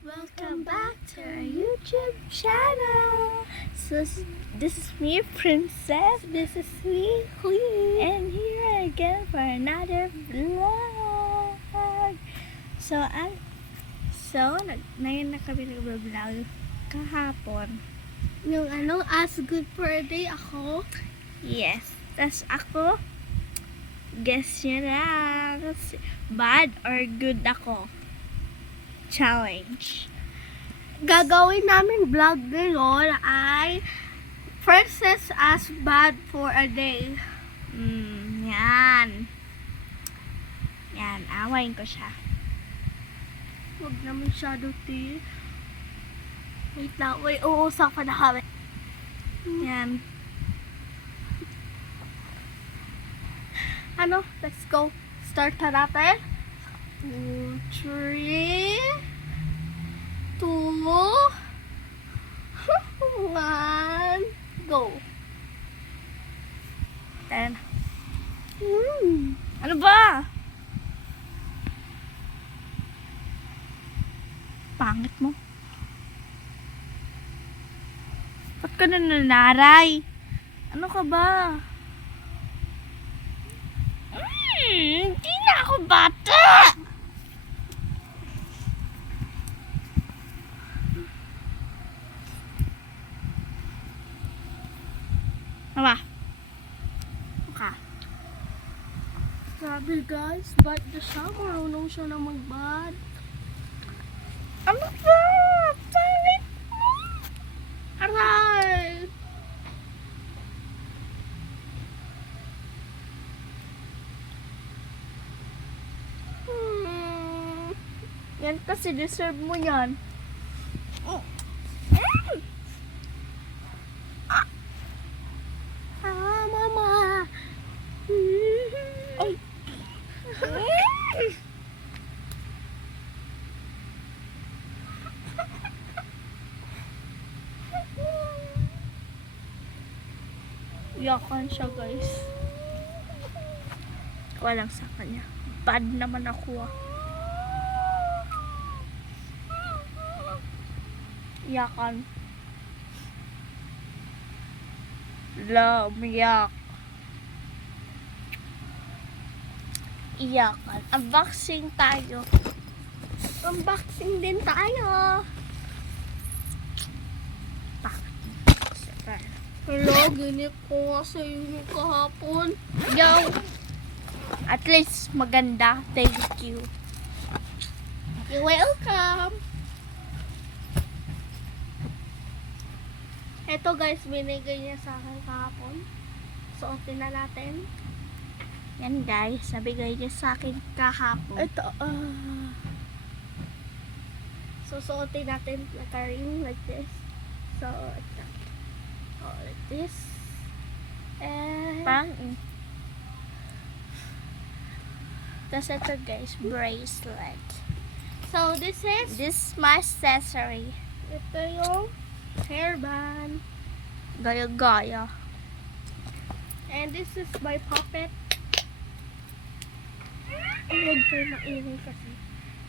Welcome back to our YouTube channel. So this is me, Princess. This is me, Queen. And here again for another vlog. Ngayon na kami nag-vlog kahapon. Yung as good for a day ako. Yes. Tas ako, guess nyo na, bad or good ako. Challenge. Gagawin namin vlog ngayon ay Princess as bad for a day. Yan. Yan, awayin ko siya. Huwag naman shadow tea. Wait lang, uusapan na kami. Yan. Let's go. Start na natin. 3, 2, 1, go. Yan. Ano ba? Pangit mo. Ba't ka nananaray? Ano ka ba? Hindi na ako bata! Ano ba? Okay. Grabe guys, bad na siya. Marunong siya na magbad. Ano ba? Pangit mo! Aray! Yan kasi deserve mo yan. Mama! Ay. Yakan siya guys. Walang sa kanya. Bad naman ako ah. Yakan. Umiyak. Iyakan. Unboxing tayo. Unboxing din tayo. Hello, ginip ko nga sa inyo kahapon. Yo! At least maganda. Thank you. You're welcome. Ito guys, binigay niya sa akin kahapon. Suotin na natin. Yan guys, nabigay niya sa akin kahapon. Ito, susuotin natin naka-ring like this. So, ito. Oh, like this. And, Tapos ito guys, bracelet. so, this is, This is my accessory. ito yung hairband. Gaya-gaya. And this is my puppet. Huwag kayo maingay kasi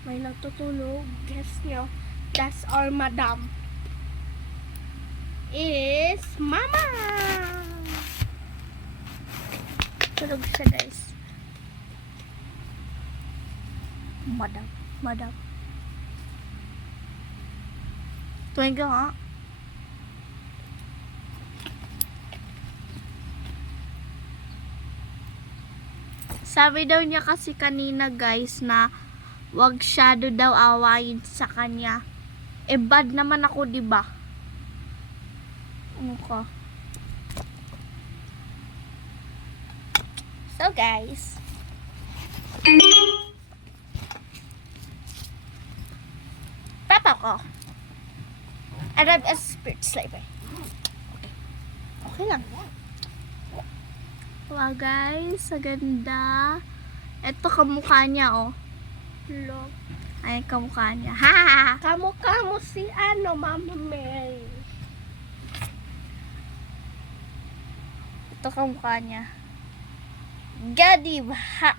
may nagtutulog. Guess nyo, that's our madam. Is Mama! Tulog siya guys. Madam. Tuwing ka nga. Sabi daw niya kasi kanina guys na wag shadow daw awayin sa kanya. Eh bad naman ako, di ba? Ano ka? So guys, papa ko. I love a spirit slaver. Okay lang. Wow guys, sa ganda. Ito kamukha niya oh. Hello. Ay kamukha niya. Ha! Kamukha mo si Mama Mary. Ito kamukha niya. Gadib. Ha!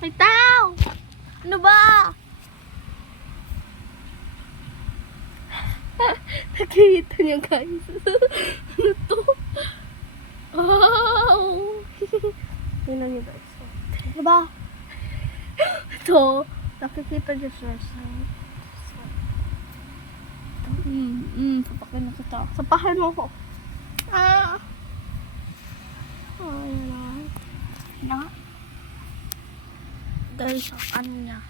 May tao! Ano ba? Nakikita niyo guys. Ano to? Oh! Tingnan niyo guys. Ano ba? Ito. Nakikita niyo siya sa... Papakin na kita. Sapahan mo ko. Ah! Ay, Na. Guys, ano niya?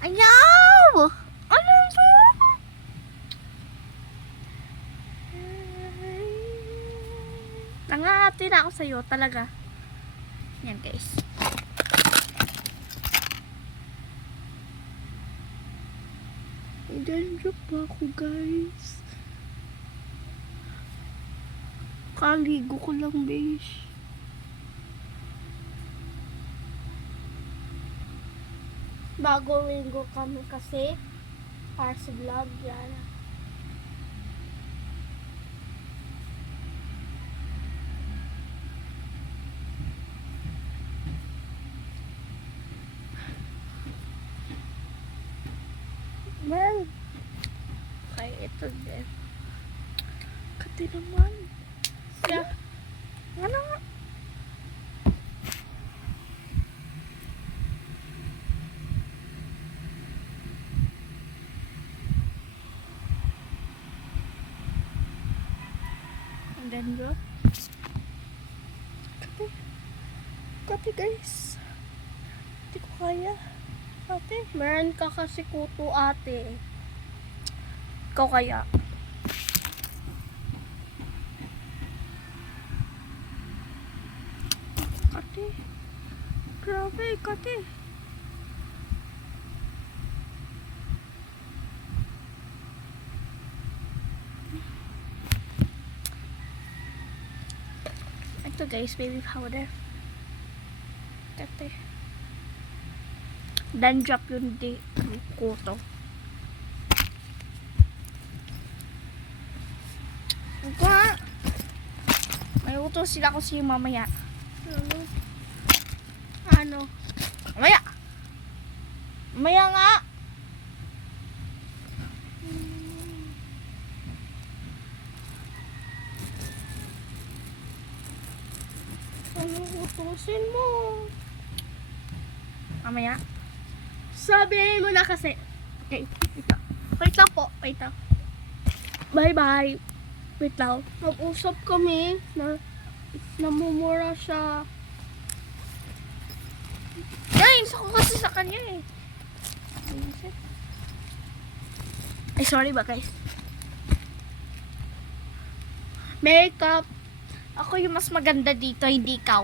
Ayaw! Ano ba? Nangahati na ako sa'yo, talaga. Yan guys. Nag-drop pa ako guys. Kaligo ko lang besh. bagong linggo kami kasi para sa vlog yan. Well, kaya ito din. Kati naman. Siya. Ano nga? And then bro. Kati. Kati guys. Hindi ko kaya. Ate. Meron ka kasi kuto ate. Ikaw kaya. Kati. Grabe, Kati. Ito guys, baby powder. Kati. Dan drop yun di kuto. Ika. May utos sila ko siya mamaya. Ano? Mamaya! Mamaya nga! Anong utusin mo? Mamaya. Sabihin mo na kasi. Okay, wait lang. Wait lang po. Wait lang. Bye-bye. Wait lang. Mag-usap kami na namumura siya. Guys, ako kasi sa kanya eh. Ay, sorry ba guys? Makeup. Ako yung mas maganda dito, hindi ikaw.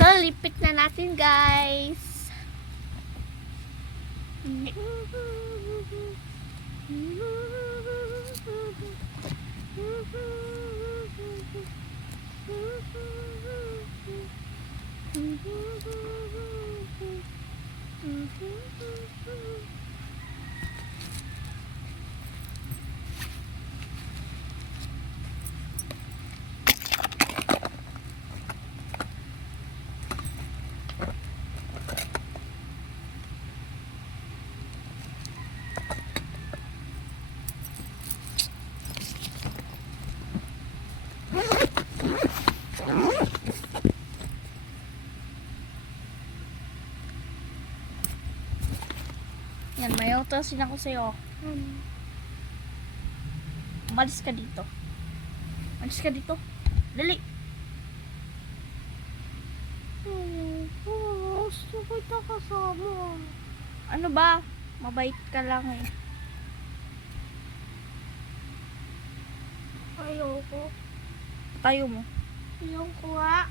So, lipit na natin guys. Yan, may utosin ako sa'yo. Umalis ka dito. Umalis ka dito. Dali. Gusto kita kasama. Ano ba? Mabait ka lang eh. Ayoko. Tayo mo. Ayoko nga.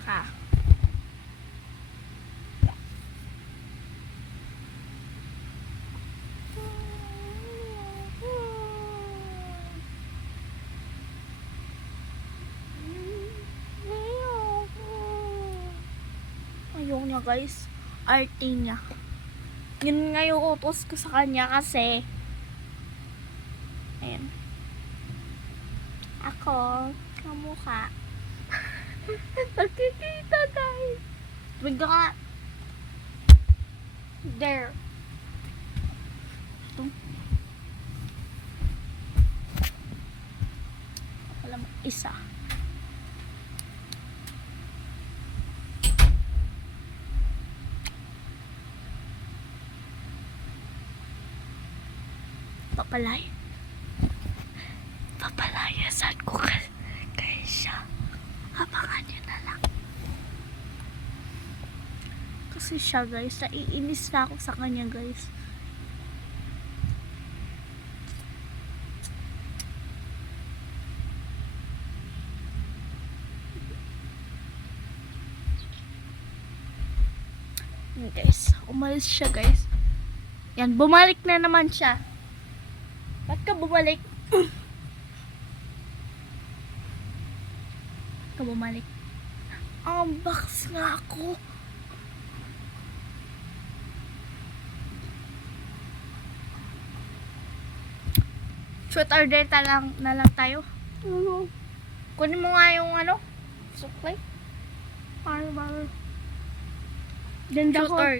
Ka. Ayaw niya guys. Arte niya. Yun nga yung utos ko sa kanya kasi ayan. Ako, kamukha. Nakikita guys. Bigla ka. There. Ito. Alam mo, isa. Papalayasan ko kay siya. Abangan niyo na lang. Kasi siya guys, naiinis na ako sa kanya guys. Yan guys, umalis siya guys. Yan, bumalik na naman siya. Ba't ka bumalik? Ka bumalik. Ang box nga ako. Truth or dare na lang tayo. Ano? Kunin mo nga yung ano, supply. Para. Ganda Truth ko. or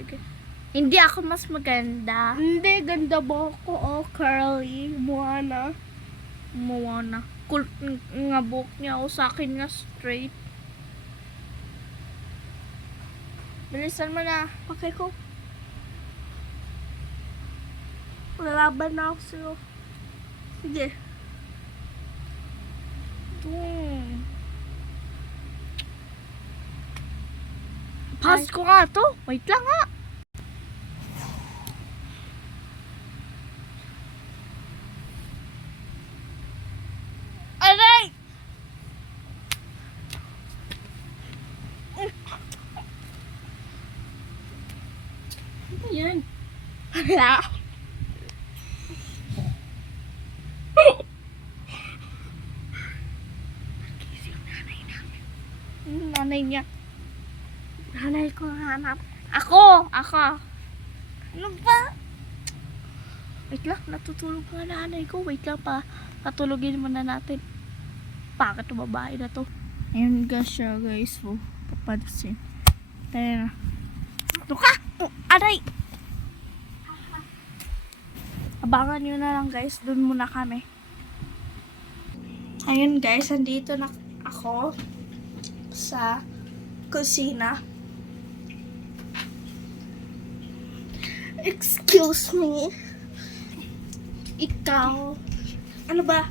hindi ako mas maganda. Hindi, ganda ba ako? Oh, curly. Moana. Moana. Cool nga buhok niya. O sa akin nga straight. Bilisan mo na. Okay ko. Lalaban na ako sa'yo. Sige. Pass ko nga to. Wait lang nga. Aray! Ano yan? Wala. Nanay niya. Nanay ko hanap. Ako! Ano ba? Wait lang, natutulog nga nanay ko. Wait lang pa. Patulogin muna natin. Bakit yung babae na to? Ayun nga siya guys. Oh, papansin. Tayo na. Ito ka! Aray! Abangan nyo na lang guys. Doon muna kami. Ayun guys, andito na ako sa kusina. Excuse me. Ikaw, ano ba?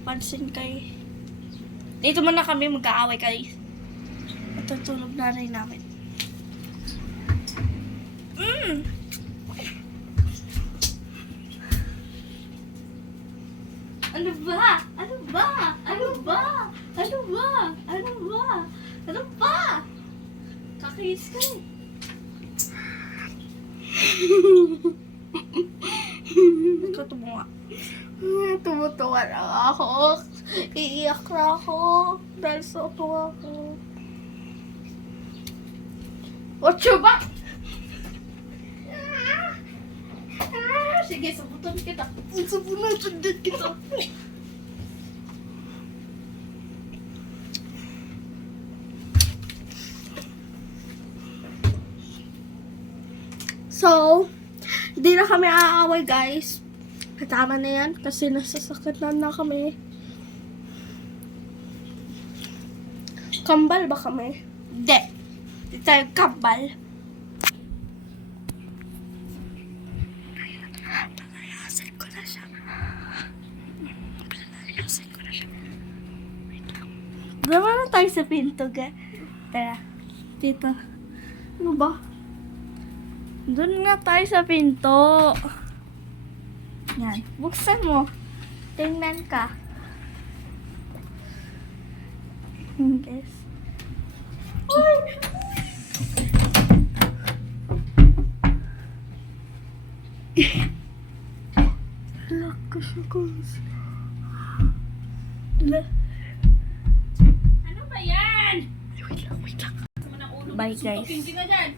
Pansin kay... Dito muna kami mag-aaway kay... Matutulog na rin namin. Ano ba? Ano ba? Ano ba? Ano ba? Ano ba? Ano ba? Kakainis ka rin. Ikaw tumuha. Tumutuwa na ako. Iiyak na ako. Dahil sa tuwa ko. Ocho ba? Sige, sabutan kita. Sabunan din kita. So, hindi na kami aaway guys. Tama na yan kasi nasasaktan na kami. Kambal ba kami? Hindi. Hindi tayo kabal. Palayasin ko na siya. Palayasin ko na siya. Wait lang. Dama na tayo sa pinto, ga. Tara. Dito. Ano ba? Doon nga tayo sa pinto. Yan. Buksan mo. Tingnan ka. Guys. Lakas ako. Ano ba yan? Wait lang. Bye guys. Sutukin ka dyan.